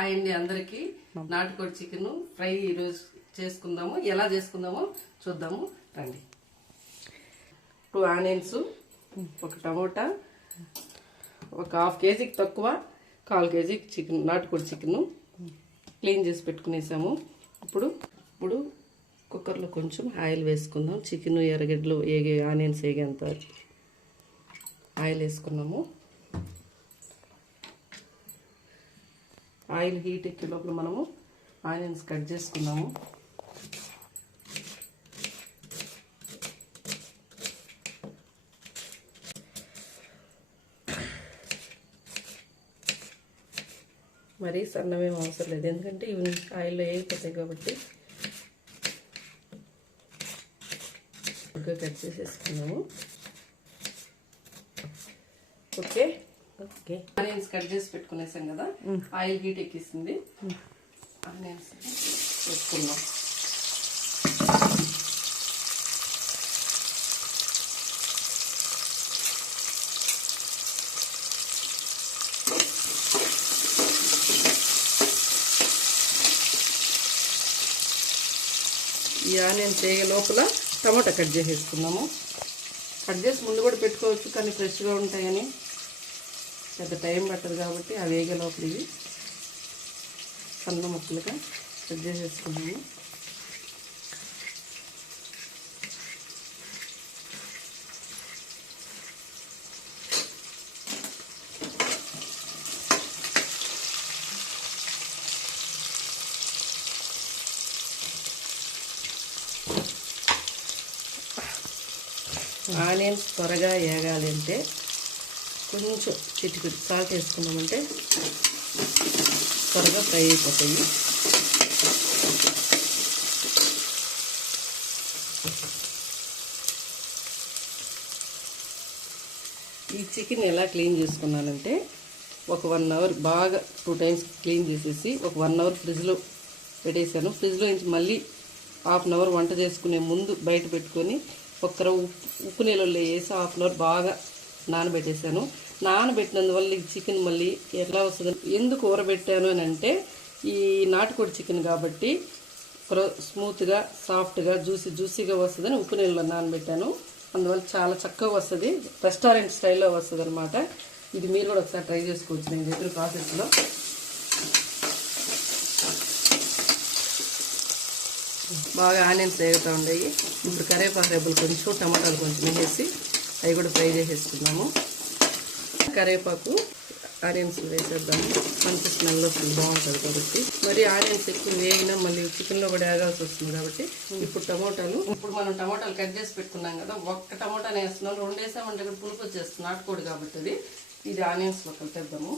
Hi అండి అందరికి నాటుకోడి చికెన్ ఫ్రై ఈరోజు చేసుకుందాము. ఎలా చేసుకుందామో చూద్దాము రండి. 2 ఆనియన్స్, ఒక టమోటా, ఒక 1/2 కేజీకి తక్కువ 1/4 కేజీ చికెన్, నాటుకోడి చికెన్ క్లీన్ చేసి పెట్టుకునేసాము. ఇప్పుడు కుక్కర్లో కొంచెం ఆయిల్ వేసుకుందాం. చికెన్ ఎర్రగడ్డలు ఆనియన్స్ వేగేంత ఆయిల్ వేసుకున్నాము. ఆయిల్ హీట్ ఎక్కే లోపల మనము ఆనియన్స్ కట్ చేసుకున్నాము. మరీ సన్నమేం అవసరం లేదు, ఎందుకంటే ఇవి ఆయిల్లో వేగిపోతాయి కాబట్టి. కట్ చేసేసుకున్నాము. ఓకే, ఆనియన్స్ కట్ చేసి పెట్టుకునేసాం కదా, ఆయిల్ హీట్ ఎక్కిస్తుంది. ఆనియన్స్ వేసుకుందాం. ఈ ఆనియన్స్ వేగే లోపల టమాటా కట్ చేసేసుకున్నాము. కట్ చేసి ముందు కూడా పెట్టుకోవచ్చు, కానీ ఫ్రెష్గా ఉంటాయని పెద్ద టైం పట్టదు కాబట్టి ఆ వేగే లోపల ఇవి సన్న ముక్కలుగా కట్ చేసేసుకున్నాము. ఆనియన్స్ త్వరగా వేగాలి అంటే కొంచెం చిటికెడు సాల్ట్ వేసుకున్నామంటే త్వరగా ఫ్రై అయిపోతాయి. ఈ చికెన్ ఎలా క్లీన్ చేసుకున్నానంటే ఒక 1 అవర్ బాగా 2 టైమ్స్ క్లీన్ చేసేసి ఒక 1 అవర్ ఫ్రిడ్జ్లో పెట్టేశాను. ఫ్రిడ్జ్లో నుంచి మళ్ళీ 1/2 అవర్ వంట చేసుకునే ముందు బయట పెట్టుకొని ఒక్కర ఉప్పు నీళ్ళల్లో వేసి 1/2 అవర్ బాగా నానబెట్టేశాను. నానబెట్టినందువల్ల ఈ చికెన్ మళ్ళీ ఎట్లా వస్తుంది, ఎందుకు ఊరబెట్టాను అని అంటే ఈ నాటుకోడి చికెన్ కాబట్టి స్మూత్గా సాఫ్ట్గా జ్యూసీగా వస్తుందని ఉప్పు నీళ్ళలో నానబెట్టాను. అందువల్ల చాలా చక్కగా వస్తుంది, రెస్టారెంట్ స్టైల్లో వస్తుంది అనమాట. ఇది మీరు కూడా ఒకసారి ట్రై చేసుకోవచ్చు నేను చెప్పిన ప్రాసెస్లో. బాగా ఆనియన్స్ వేగుతూ ఉండేవి. ఇప్పుడు కరివేపాకు రెబ్బలు కొంచెం, టమాటాలు కొంచెం వేసి అవి కూడా ఫ్రై చేసేసుకున్నాము. కరివేపాకు ఆనియన్స్ వేసేద్దాము, మంచి స్మెల్ వస్తుంది, బాగుంటుంది కాబట్టి. మరి ఆనియన్స్ ఎక్కువ వేగినా మళ్ళీ చికెన్లో కూడా వేగాల్సి వస్తుంది కాబట్టి ఇప్పుడు మనం టమాటాలు కట్ చేసి పెట్టుకున్నాం కదా, ఒక్క టమాటాని వేస్తున్నాం. 2 వేసామంటే కూడా పులుపు వచ్చేస్తుంది, నాటుకోడి కాబట్టి. ఇది ఆనియన్స్లో కలిపేద్దాము.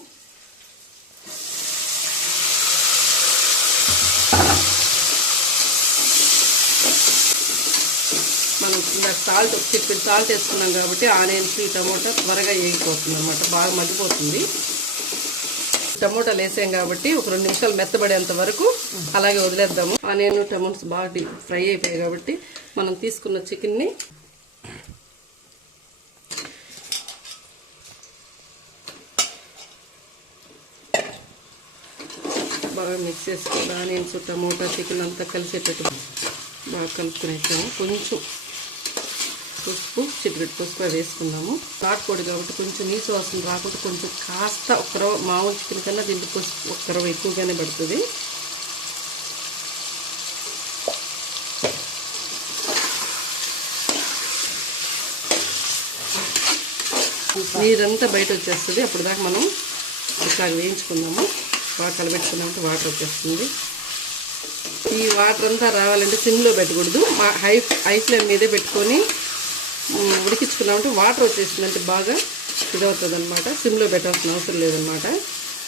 మనం సాల్ట్ వేసుకున్నాం కాబట్టి ఆనియన్స్ ఈ టమోటా త్వరగా వేగిపోతుంది అనమాట, బాగా మగ్గిపోతుంది. టమోటాలు వేసాం కాబట్టి ఒక 2 నిమిషాలు మెత్తబడేంత వరకు అలాగే వదిలేద్దాము. ఆనియన్ టమోటాస్ బాగా ఫ్రై అయిపోయాయి కాబట్టి మనం తీసుకున్న చికెన్ని బాగా మిక్స్ చేసుకుని ఆనియన్స్ టమోటా చికెన్ అంతా కలిసేటట్టు బాగా కలుపుకునేసాము. కొంచెం పసుపు, చిటికెడు పసుపు వేసుకున్నాము. నాటుకోడి కాబట్టి కొంచెం నీసు వాసన రాకుండా కొంచెం కాస్త ఒక్కరవ, మామూలు చికెన్ కన్నా దీంట్లో పసుపు ఒక్కరవ ఎక్కువగానే పడుతుంది. నీరంతా బయట వచ్చేస్తుంది. అప్పుడు దాకా మనం ఇట్లా వేయించుకున్నాము. బాగా కలబెట్టుకున్నామంటే వాటర్ వచ్చేస్తుంది. ఈ వాటర్ అంతా రావాలంటే సిమ్లో పెట్టకూడదు, హై ఫ్లేమ్ మీదే పెట్టుకొని ఉడికించుకున్నామంటే వాటర్ వచ్చేసిందంటే బాగా ఇదవుతుంది అనమాట. సిమ్లో పెట్టాల్సిన అవసరం లేదనమాట.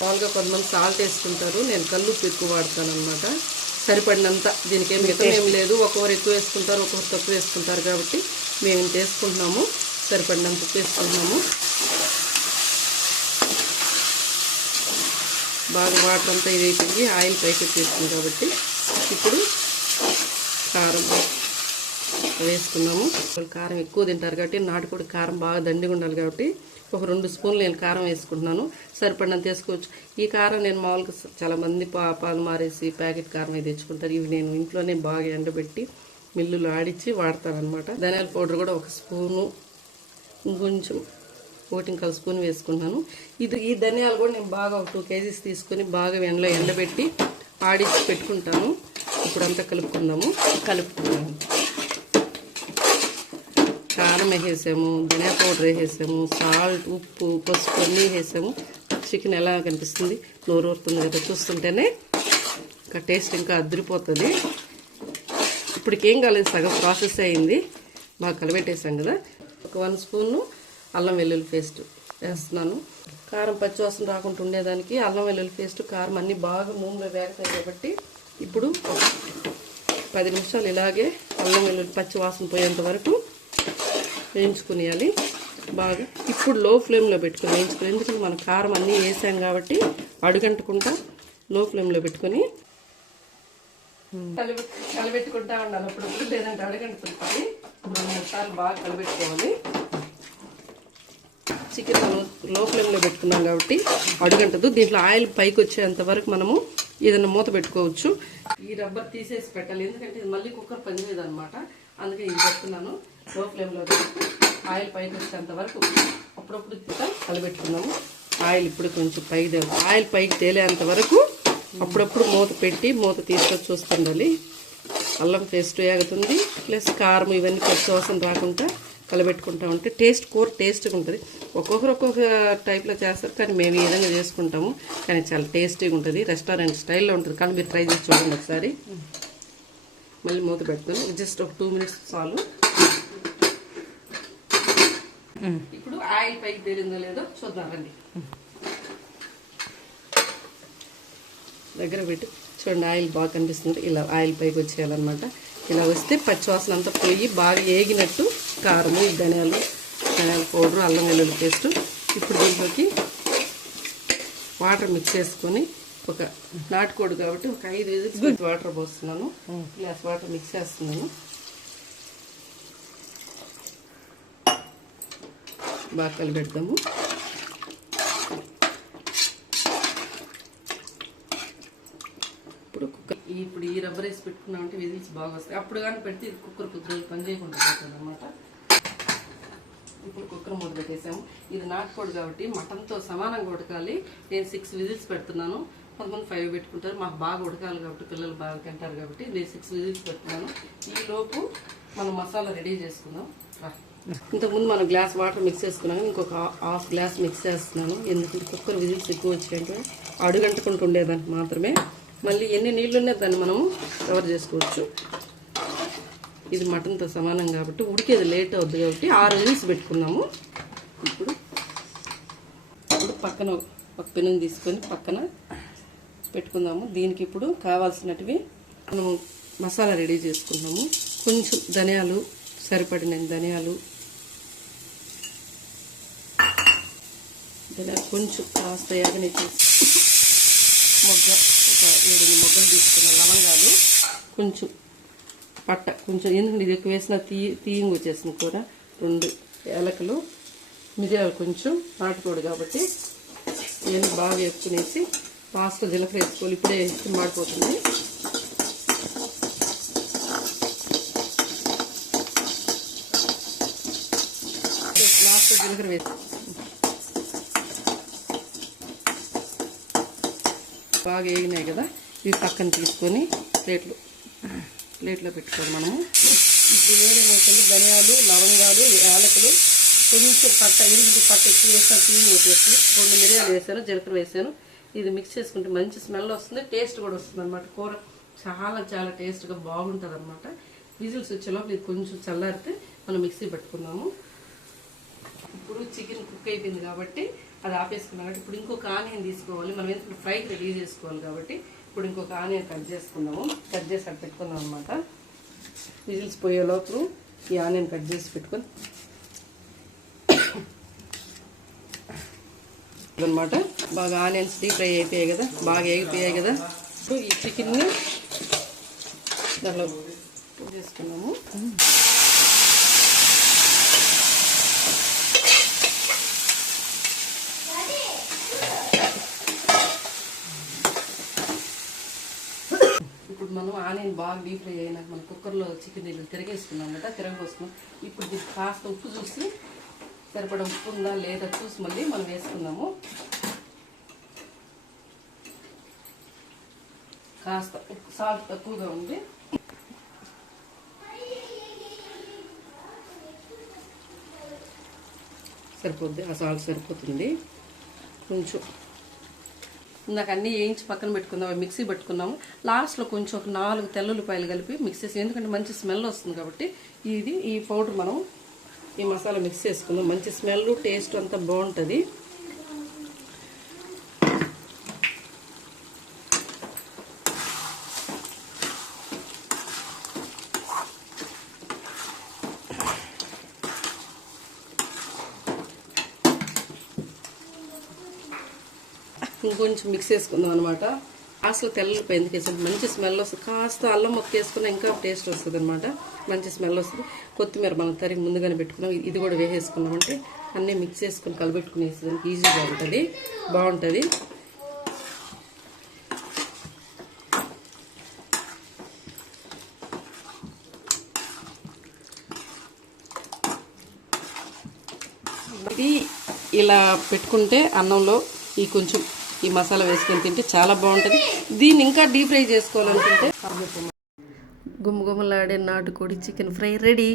మామూలుగా కొంతమంది సాల్ట్ వేసుకుంటారు, నేను కల్లుప్పు ఎక్కువ వాడతాను అనమాట. సరిపడినంత, దీనికి ఏం మిగతా ఏం లేదు. ఒక్కొక్కరు ఎక్కువ వేసుకుంటారు, ఒక్కొక్కరు తక్కువ వేసుకుంటారు కాబట్టి మేము ఇంత వేసుకుంటున్నాము, సరిపడినంత ఉప్పు వేసుకుంటున్నాము. బాగా వాటర్ అంతా ఇదైపోయి ఆయిల్ పైకి వచ్చేస్తుంది కాబట్టి ఇప్పుడు కారం వేసుకున్నాము. కారం ఎక్కువ తింటారు కాబట్టి నాటుకోడి కారం బాగా దండిగా ఉండాలి కాబట్టి ఒక 2 స్పూన్లు నేను కారం వేసుకుంటున్నాను. సరిపడినంత వేసుకోవచ్చు. ఈ కారం నేను మామూలుగా చాలామంది పాలు మారేసి ప్యాకెట్ కారం అయితే తెచ్చుకుంటారు. ఇవి నేను ఇంట్లోనే బాగా ఎండబెట్టి మిల్లులో ఆడిచ్చి వాడతానమాట. ధనియాల పౌడర్ కూడా 1 స్పూను, ఇంకొంచెం 1 స్పూన్ వేసుకుంటున్నాను. ఈ ధనియాలు కూడా నేను బాగా 2 కేజీస్ తీసుకొని బాగా ఎండలో ఎండబెట్టి ఆడిచ్చి పెట్టుకుంటాను. ఇప్పుడు అంతా కలుపుకుందాము. కారం వేసేసాము, ధనియా పౌడర్ వేసేసాము, సాల్ట్, ఉప్పు, పసుపు అన్నీ వేసాము. చికెన్ ఎలా కనిపిస్తుంది, నోరు ఊరుతుంది కదా చూస్తుంటేనే. ఇంకా టేస్ట్ ఇంకా అదిరిపోతుంది. ఇప్పటికేం కాలేదు, సగం ప్రాసెస్ అయింది. బాగా కలిపెట్టేసాం కదా. ఒక 1 స్పూను అల్లం వెల్లుల్లి పేస్ట్ వేస్తున్నాను. కారం పచ్చివాసన రాకుండా ఉండేదానికి అల్లం వెల్లుల్లి పేస్ట్, కారం అన్నీ బాగా నూనెలో వేగుతాయి కాబట్టి ఇప్పుడు 10 నిమిషాలు ఇలాగే అల్లం వెల్లుల్లి పచ్చివాసన పోయేంత వరకు వేయించుకునేయాలి బాగా. ఇప్పుడు లో ఫ్లేమ్లో పెట్టుకొని వేయించుకుని, ఎందుకంటే మనం కారం అన్నీ వేసాం కాబట్టి అడుగంటుకుంటా లో ఫ్లేమ్లో పెట్టుకొని కలిపెట్టుకుంటా ఉండాలి. అప్పుడు లేదంటే అడుగంటుకుంటుంది. 2-3 సార్లు బాగా కలిపెట్టుకోవాలి. చికెన్ మనం లో ఫ్లేమ్లో పెట్టుకున్నాం కాబట్టి అడుగంటదు. దీంట్లో ఆయిల్ పైకి వచ్చేంత వరకు మనము ఏదైనా మూత పెట్టుకోవచ్చు. ఈ రబ్బర్ తీసేసి పెట్టాలి, ఎందుకంటే ఇది మళ్ళీ కుక్కర్ పనిచేయదు అనమాట. అందుకే ఇది పెడుతున్నాను. లో ఫ్లేమ్లో ఆయిల్ పైకి వచ్చేంత వరకు అప్పుడప్పుడు కలిపెట్టుకున్నాము. ఆయిల్ ఇప్పుడు కొంచెం పైకి ఆయిల్ పైకి తేలేంత వరకు అప్పుడప్పుడు మూత పెట్టి మూత తీసుకొని చూస్తుండాలి. అల్లం పేస్ట్ వేగుతుంది, ప్లస్ కారం ఇవన్నీ పచ్చివాసన రాకుండా కలబెట్టుకుంటా ఉంటే కూర టేస్ట్గా ఉంటుంది. ఒక్కొక్కరు ఒక్కొక్క టైప్లో చేస్తారు, కానీ మేము ఈ విధంగా చేసుకుంటాము. కానీ చాలా టేస్టీగా ఉంటుంది, రెస్టారెంట్ స్టైల్లో ఉంటుంది. కానీ మీరు ట్రై చేసి చూడండి ఒకసారి. మళ్ళీ మూత పెడుతున్నాను, జస్ట్ ఒక 2 మినిట్స్ చాలు. ఇప్పుడు ఆయిల్ పైకి తేలిందో లేదో చూద్దాం రండి. దగ్గర పెట్టి చూడండి, ఆయిల్ బాగా కనిపిస్తుంది. ఇలా ఆయిల్ పైకి వచ్చేయాలన్నమాట. ఇలా వస్తే పచ్చివాసన అంతా పోయి బాగా ఏగినట్టు కారము, ధనియాల పౌడరు, అల్లం వెల్లుల్లి పేస్టు. ఇప్పుడు దీంట్లోకి వాటర్ మిక్స్ చేసుకొని, ఒక నాటుకోడు కాబట్టి ఒక 5 విజిల్స్ వాటర్ పోస్తున్నాను. గ్లాస్ వాటర్ మిక్స్ చేస్తున్నాను. బాగా కలిపెడతాము. ఇప్పుడు ఈ రబ్బర్ వేసి పెట్టుకున్నామంటే విజిల్స్ బాగా వస్తాయి. అప్పుడు కానీ పెడితే కుక్కర్ కొద్ది పని చేయకుండా పోతుంది అనమాట. ఇప్పుడు కుక్కర్ మూత పెట్టేసాము. ఇది నాటుకోడు కాబట్టి మటన్తో సమానంగా ఉడకాలి. నేను 6 విజిల్స్ పెడుతున్నాను. కొంతమంది 5 పెట్టుకుంటారు. మాకు బాగా ఉడకాలి కాబట్టి, పిల్లలు బాగా తింటారు కాబట్టి నేను 6 విజిల్స్ పెడుతున్నాను. ఈలోపు మనం మసాలా రెడీ చేసుకుందాం. ఇంతకుముందు మనం గ్లాస్ వాటర్ మిక్స్ చేసుకున్నాం, ఇంకొక హాఫ్ గ్లాస్ మిక్స్ చేస్తున్నాను. ఎందుకంటే కుక్కర్ విజిల్స్ ఎక్కువ వచ్చాయంటే అడుగంటుకుంటూ ఉండేదానికి మాత్రమే. మళ్ళీ ఎన్ని నీళ్ళు ఉన్నాయి దాన్ని మనము కవర్ చేసుకోవచ్చు. ఇది మటన్తో సమానం కాబట్టి ఉడికేది లేట్ అవుద్ది కాబట్టి 6 విజిల్స్ పెట్టుకున్నాము. ఇప్పుడు పక్కన ఒక పెనం తీసుకొని పక్కన పెట్టుకుందాము. దీనికి ఇప్పుడు కావాల్సినటివి మనము మసాలా రెడీ చేసుకున్నాము. కొంచెం ధనియాలు, సరిపడిన ధనియాలు కొంచెం కాస్త యాగనిచ్చేసి మొగ్గ, ఒక 7 మొగ్గలు తీసుకున్న లవంగాలు, కొంచెం పట్ట, కొంచెం ఎందుకంటే ఇది ఎక్కువ వేసిన తీయంగా వచ్చేసిన కూర, 2 ఏలకలు, మిరియాలు కొంచెం, నాటుకోడు కాబట్టి నేను బాగా వేసుకునేసి లాస్ట్లో జీలకర్ర వేసుకోవాలి. ఇప్పుడే వేసి మాడిపోతుంది. లాస్ట్లో జీలకర్ర వేసి బాగా వేగినాయి కదా, ఇవి పక్కన తీసుకొని ప్లేట్లో పెట్టుకోవాలి మనము. ఇప్పుడు వేరేమైతే ధనియాలు, లవంగాలు, యాలకులు, కొంచెం పట్ట, ఇంటి పట్ట ఎక్కువ వేసాను, తీని వచ్చేసి 2 మిరియాలు వేసాను, జీలకర్ర వేసాను. ఇది మిక్స్ చేసుకుంటే మంచి స్మెల్ వస్తుంది, టేస్ట్ కూడా వస్తుంది అనమాట. కూర చాలా చాలా టేస్ట్గా బాగుంటుంది అనమాట. విజిల్స్ వచ్చేలోపు ఇది కొంచెం చల్లారితే మనం మిక్సీ పెట్టుకున్నాము. ఇప్పుడు చికెన్ కుక్ అయిపోయింది కాబట్టి అది ఆపేసుకున్నాం. కాబట్టి ఇప్పుడు ఇంకొక ఆనియన్ తీసుకోవాలి. మనం ఎందుకు ఫ్రైకి రెడీ చేసుకోవాలి కాబట్టి ఇప్పుడు ఇంకొక ఆనియన్ కట్ చేసుకున్నాము. కట్ చేసి అక్కడ పెట్టుకున్నాం అనమాట. విజిల్స్ పోయేలోపు ఈ ఆనియన్ కట్ చేసి పెట్టుకొని అనమాట. బాగా ఆనియన్స్ డీప్ ఫ్రై అయిపోయాయి కదా, బాగా వేగిపోయాయి కదా. ఇప్పుడు ఈ చికెన్ని దాంట్లో వేసుకున్నాము. ఇప్పుడు మనం ఆనియన్ బాగా డీప్ ఫ్రై అయినాక మనం కుక్కర్లో చికెన్ నీళ్ళు తిరగేసుకున్నాం కదా, తిరగపోసుకున్నాం. ఇప్పుడు దీనికి కాస్త ఉప్పు చూసి సరిపడా ఉప్పు ఉందా లేదా చూసి మళ్ళీ మనం వేసుకున్నాము. కాస్త సాల్ట్ తక్కువగా ఉంది. సరిపోద్ది, ఆ సాల్ట్ సరిపోతుంది. కొంచెం ఇందాక అన్నీ వేయించి పక్కన పెట్టుకుందాం, మిక్సీ పెట్టుకున్నాము. లాస్ట్లో కొంచెం ఒక 4 తెల్లుల్లిపాయలు కలిపి మిక్స్ చేసి, ఎందుకంటే మంచి స్మెల్ వస్తుంది కాబట్టి ఈ పౌడర్ మనం ఈ మసాలా మిక్స్ చేసుకుందాం. మంచి స్మెల్ టేస్ట్ అంతా బాగుంటుంది. ఇంకొంచెం మిక్స్ చేసుకుందాం అనమాట. లాస్ట్లో తెల్లపై ఎందుకు వేసాను, మంచి స్మెల్ వస్తుంది. కాస్త అల్లం మొక్క వేసుకున్నా ఇంకా టేస్ట్ వస్తుంది అనమాట, మంచి స్మెల్ వస్తుంది. కొత్తిమీర మనం తరిగి ముందుగానే పెట్టుకున్నాం, ఇది కూడా వేసేసుకున్నామంటే అన్నీ మిక్స్ చేసుకుని కలబెట్టుకుని వేసేదానికి ఈజీగా ఉంటుంది, బాగుంటుంది. ఇది ఇలా పెట్టుకుంటే అన్నంలో కొంచెం ఈ మసాలా వేసుకొని తింటే చాలా బాగుంటుంది. దీన్ని ఇంకా డీప్ ఫ్రై చేసుకోవాలనుకుంటే గుమ్మగుమ్మలాడే నాటుకోడి చికెన్ ఫ్రై రెడీ.